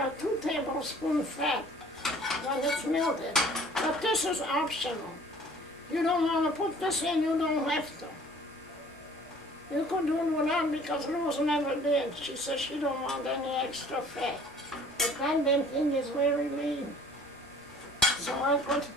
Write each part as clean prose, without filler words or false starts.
got 2 tablespoons fat when it's melted. But this is optional. You don't want to put this in, you don't have to. You could do it without because Rose never did. She says she don't want any extra fat. But that damn thing is very lean. So I put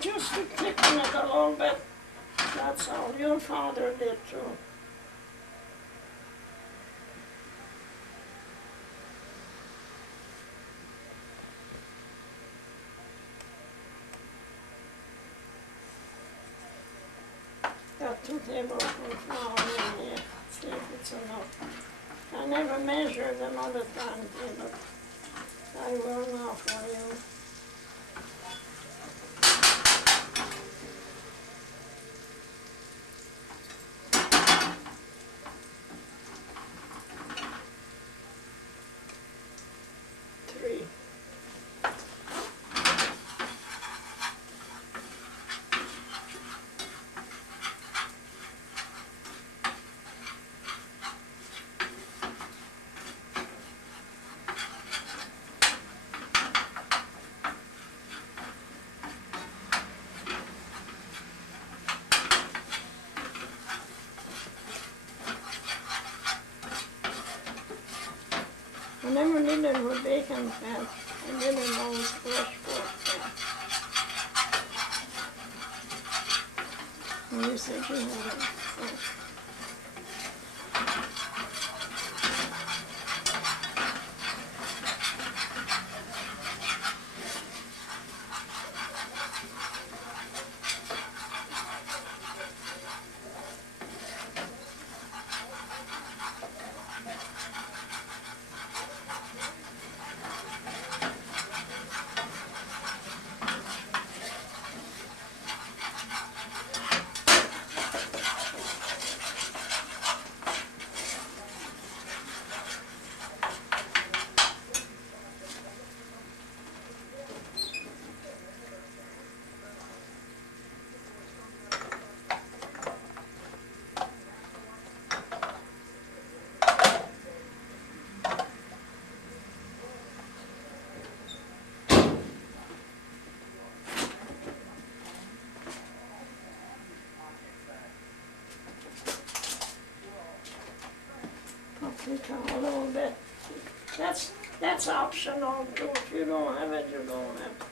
just to thicken it a little bit. That's all. Your father did too. Got 2 tablespoons flour in here. See if it's enough. I never measured them other times, but I will now for you. I never did it with bacon fat. I did it all with fresh pork fat. And you said you had it fresh. A little bit. That's optional too. If you don't have it, you don't have to.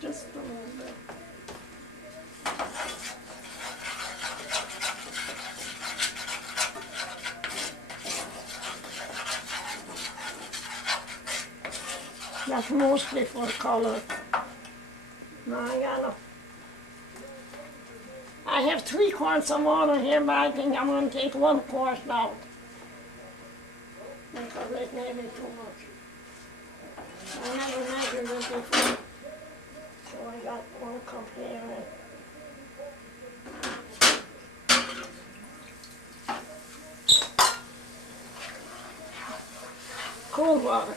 Just a little bit. That's mostly for color. Now I gotta. I have 3 quarts of water here, but I think I'm going to take 1 quart out. Because it may be too much. I never measured it before. So I got 1 cup here. Cold water.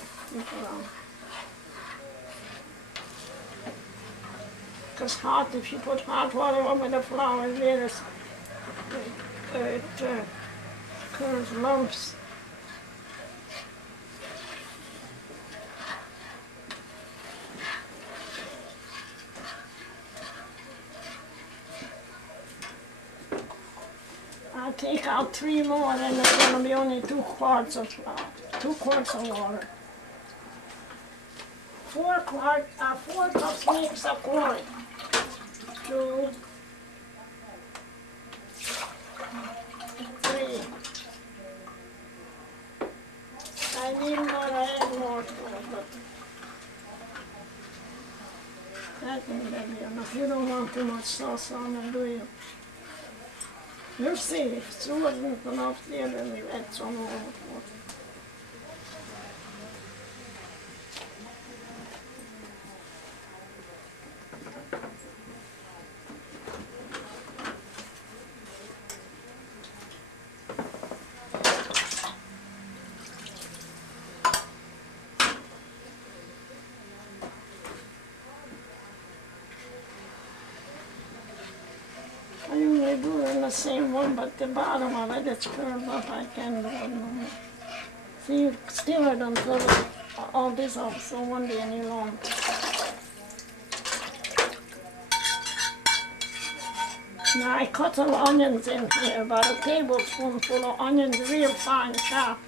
Because hot, if you put hot water over the flour, it causes lumps. I'll take out 3 more, and it's going to be only 2 quarts of flour, 2 quarts of water. 4 cups makes a quart. 2, 3. I need more, I add more to it, but I think that'll be enough. You don't want too much sauce on it, do you? You'll see, if it wasn't enough there, then we add some more. the same one, but the bottom of it, it's curved up. I can't do it no more. See, you stir it until all this off, so it won't be any long. Now I cut some onions in here, about a tablespoonful of onions, real fine chopped.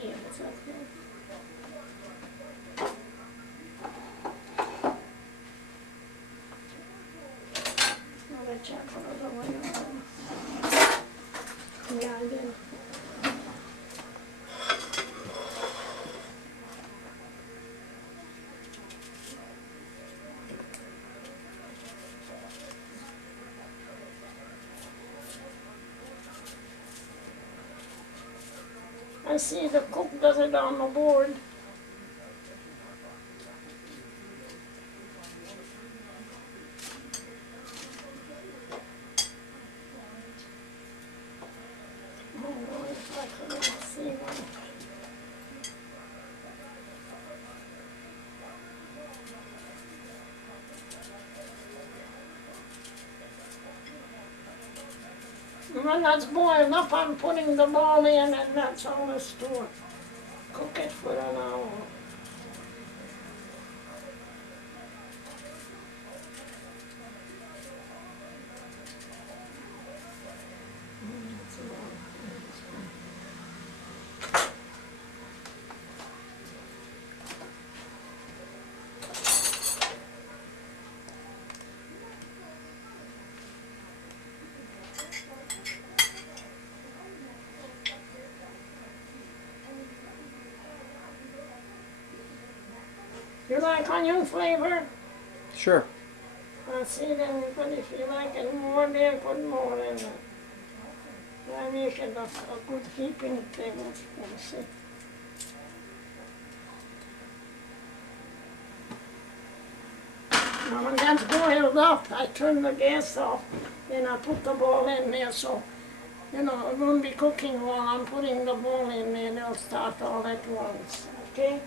Here, it's okay. I'll check another one. Yeah, I did. I see the cook does it on the board. Oh, if I could see one. When that's boiled up, I'm putting the ball in, and that's all there's to it. Cook it for an hour. You like onion flavor? Sure. I see then, but if you like it more, then put more in it. I make it a good heaping tablespoon, see. Now when that's boiled up, I turn the gas off, then I put the ball in there, so, you know, it won't be cooking while I'm putting the ball in there, they'll start all at once, okay?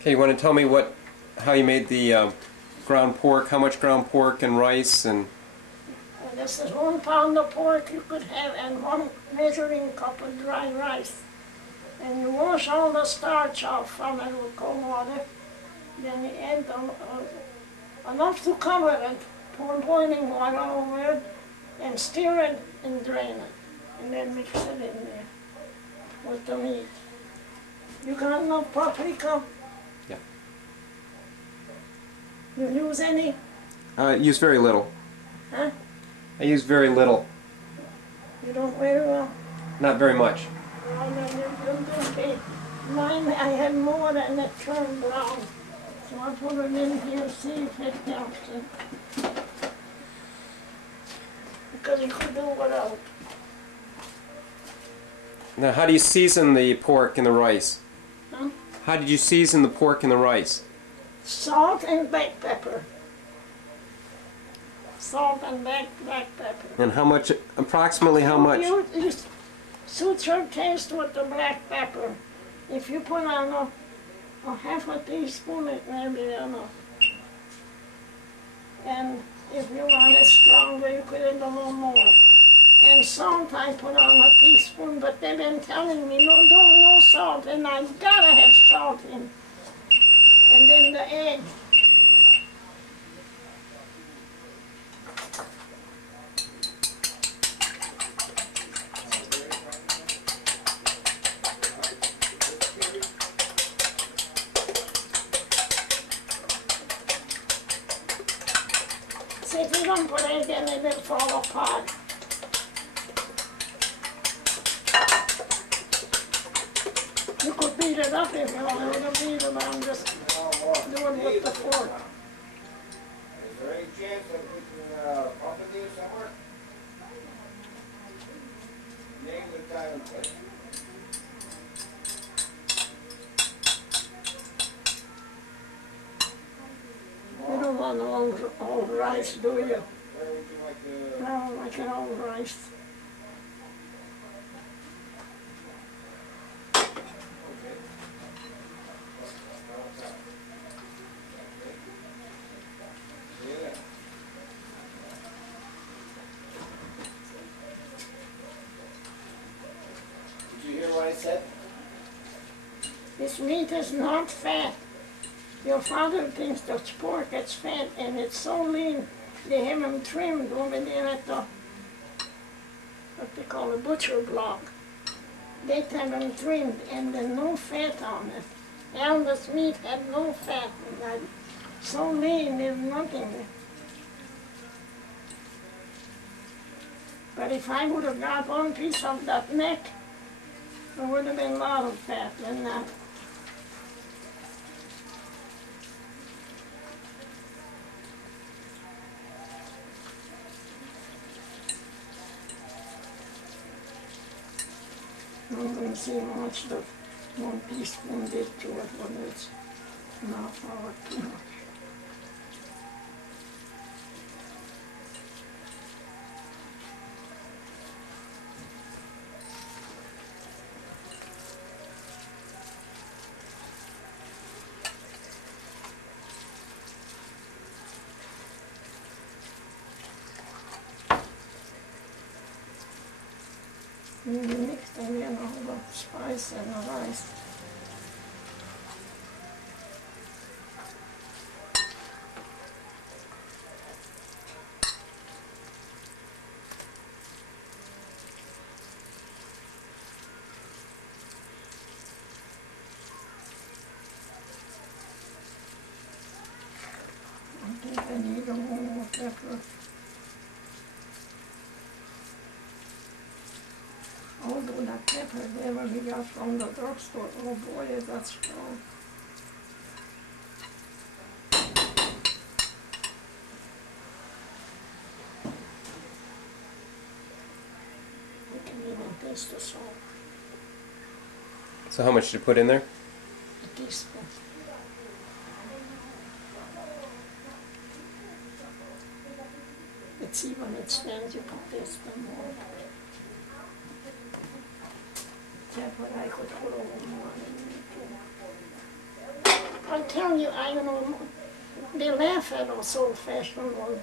Okay, you want to tell me how you made the ground pork, how much ground pork and rice and... This is 1 pound of pork you could have and 1 measuring cup of dry rice. And you wash all the starch off from it with cold water. Then you add enough to cover it, pour boiling water over it, and stir it and drain it. And then mix it in there with the meat. You got enough paprika? Yeah. You use any? I use very little. Huh? I use very little. You don't very well? Not very much. Well, then you'll do okay. Mine, I had more and it turned brown. So I put it in here, see if it helps it. Because you could do without. Now, how do you season the pork and the rice? Huh? How did you season the pork and the rice? Salt and black pepper. Salt and black pepper. And how much, approximately how much? You suit your taste with the black pepper. If you put on a half a teaspoon, it may be enough. And if you want it stronger, you could add a little more. And salt, I put on a teaspoon, but they've been telling me, no salt, and I've got to have salt in. And then the egg. again and it'll fall apart. You could beat it up if you wanted to beat it. I'm just doing it with the fork. Is there any chance that we can pump it here somewhere? Name the time and place. You don't want old rice, do you? Where would you like to... No, like an old rice. Did you hear what I said? This meat is not fat. Your father thinks that pork is fat and it's so lean. They have them trimmed over there at the, what they call a butcher block. They have them trimmed and there's no fat on it. And this meat had no fat. And so lean, there's nothing. But if I would have got one piece of that neck, there would have been a lot of fat in that. I'm going to see how much the 1 teaspoon did to it when it's not all too much. And you mix them in all the spice and the rice. I think I need a little more pepper. Although that pepper there we got from the drugstore, oh boy, is that strong. You can even taste the salt. So how much did you put in there? A teaspoon. It's even, it stands, you can taste them more. Yeah, but I could put a little more in there too. I'm telling you, I know, they laugh at us old fashioned ones.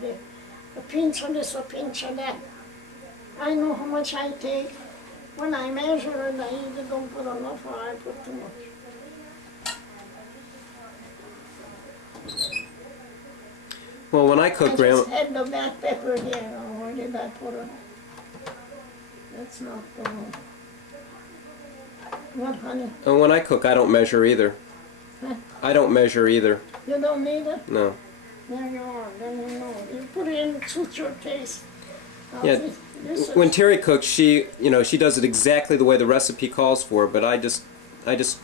A pinch of this, a pinch of that. I know how much I take. When I measure it, I either don't put enough or I put too much. Well, when I cook, Grandma... I just had the black pepper here. Oh, where did I put it? That's not the one. What, honey? And when I cook, I don't measure either. Huh? I don't measure either. You don't need it? No. There you are, then you know. You put it in, suit your taste. Yeah. When Terry cooks, she does it exactly the way the recipe calls for, but I just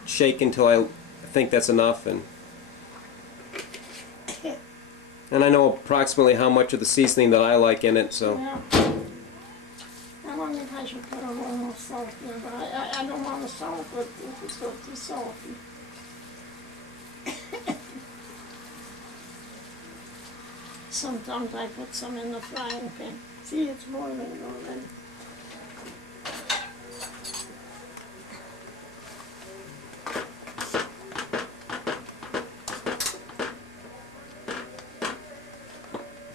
shake until I think that's enough, and I know approximately how much of the seasoning that I like in it, so. Yeah. I wonder if I should put a little more salt here, but I don't want the salt, but if it's not too salty. Sometimes I put some in the frying pan. See, it's boiling already.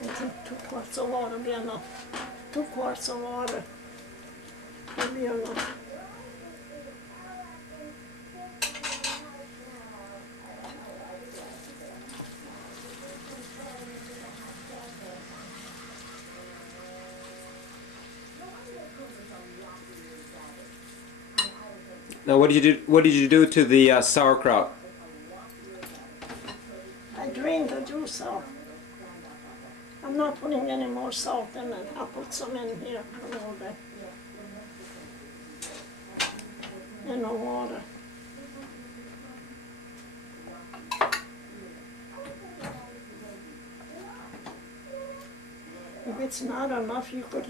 I think 2 quarts of water will be enough. 2 quarts of water will be enough. Now, what did you do? What did you do to the sauerkraut? I drained the juice out. I'm not putting any more salt in it. I'll put some in here a little bit. In the water. If it's not enough, you could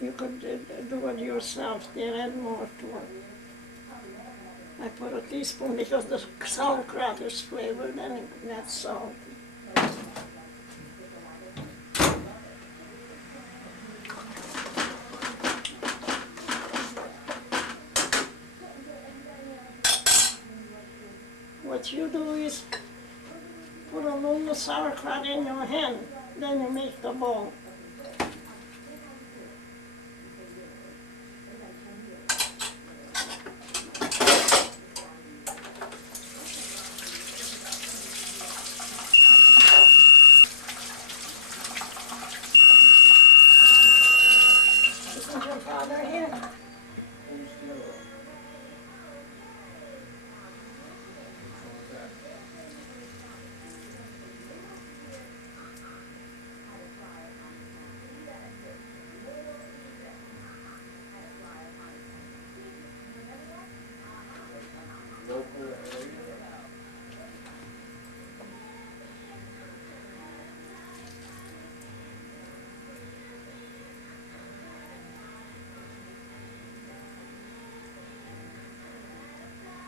do it yourself. Then add more to it. I put a teaspoon because the sauerkraut is flavored and that's salt. What you do is put a little sauerkraut in your hand, then you make the ball. Isn't your father here?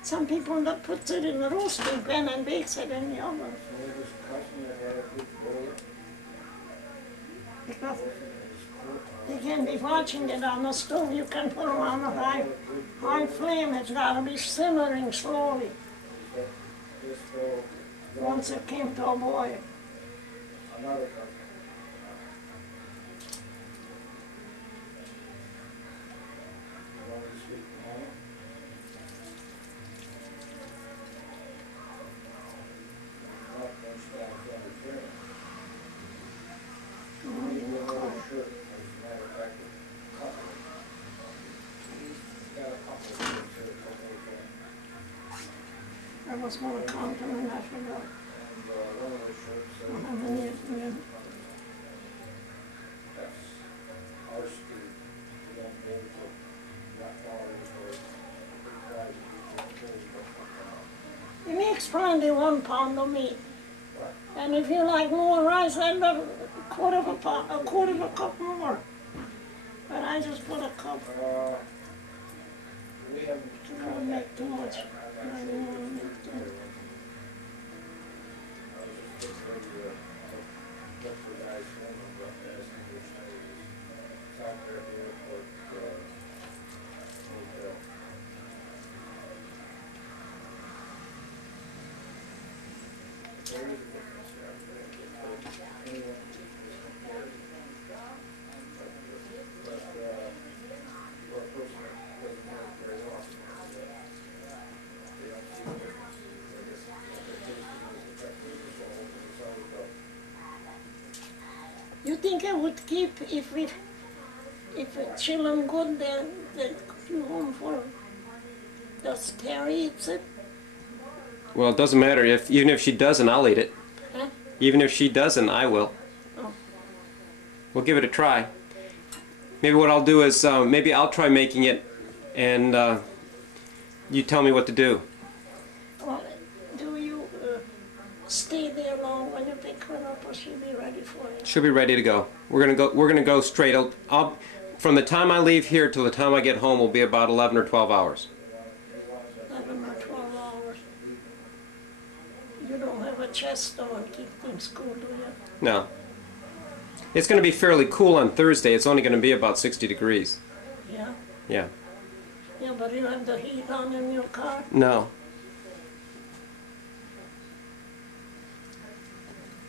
Some people that puts it in the roasting pan and bakes it in the oven. Because they can be watching it on the stove. You can put them on a high flame. It's got to be simmering slowly. Once it came to a boil. I was going to count them and I forgot. How many is there? He makes plenty 1 pound of meat. And if you like more rice, I'd bet a quarter of a cup more. But I just put a cup. I don't make too much. I don't want to make too much. You think I would keep if it's chilling good, then you home for does Terry eats it? Well, it doesn't matter. Even if she doesn't, I'll eat it. Huh? Even if she doesn't, I will. Oh. We'll give it a try. Maybe what I'll do is maybe I'll try making it, and you tell me what to do. Well, do you stay there long when you pick her up, or she'll be ready for you? She'll be ready to go. We're gonna go straight. I'll from the time I leave here till the time I get home will be about 11 or 12 hours. 11 or 12 hours. You don't have a chest though and keep things cool, do you? No. It's going to be fairly cool on Thursday. It's only going to be about 60 degrees. Yeah? Yeah. Yeah, but you have the heat on in your car? No.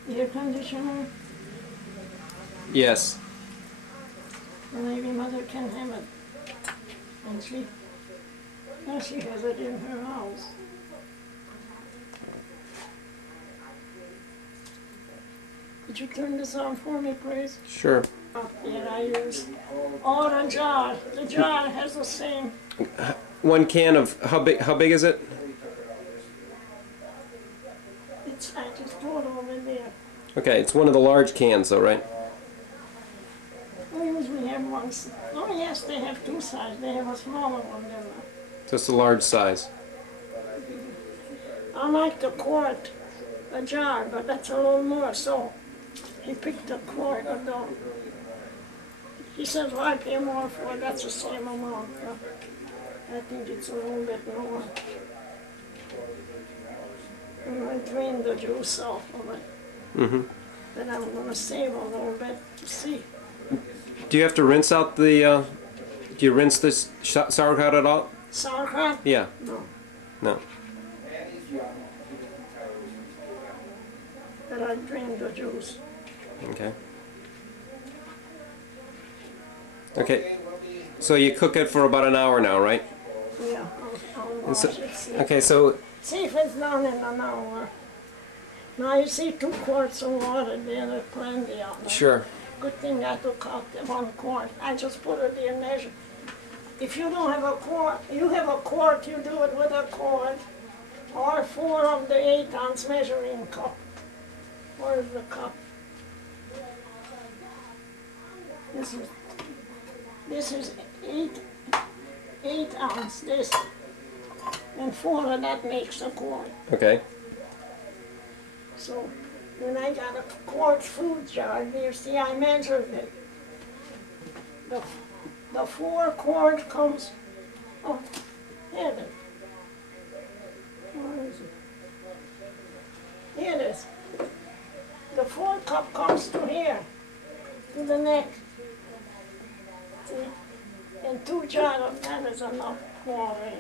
Air conditioner? Yes. Maybe Mother can have it. And she has it in her house. Could you turn this on for me, please? Sure. Yeah, I use the jar. The jar has the same. 1 can of how big is it? I just threw it over there. Okay, it's one of the large cans though, right? Oh yes, they have two sizes. They have a smaller one than that. Just a large size. I like the quart, a jar, but that's a little more, so he picked a quart of dough. He says, well, I pay more for it, that's the same amount. I think it's a little bit more. And I drained the juice off of it. Mm-hmm. Then I'm going to save a little bit to see. Do you have to rinse out the, do you rinse this sauerkraut at all? Sauerkraut? Yeah. No. No. But I drained the juice. Okay. Okay. So you cook it for about an hour now, right? Yeah, I'll wash it. See. Okay, so See if it's done in an hour. Now you see 2 quarts of water there, there's plenty of it. sure. Good thing I took out the 1 quart. I just put it in measure. If you don't have a quart, you have a quart, you do it with a quart or 4 of the 8-ounce measuring cup. Where's the cup? This is 8 ounce, this. And 4 of that makes a quart. Okay. So when I got a quart fruit jar, you see I measured it. The 4 quart comes, oh, here it is. Where is it? Here it is. The 4 cup comes to here, to the neck. See? And 2 jars of that is enough water.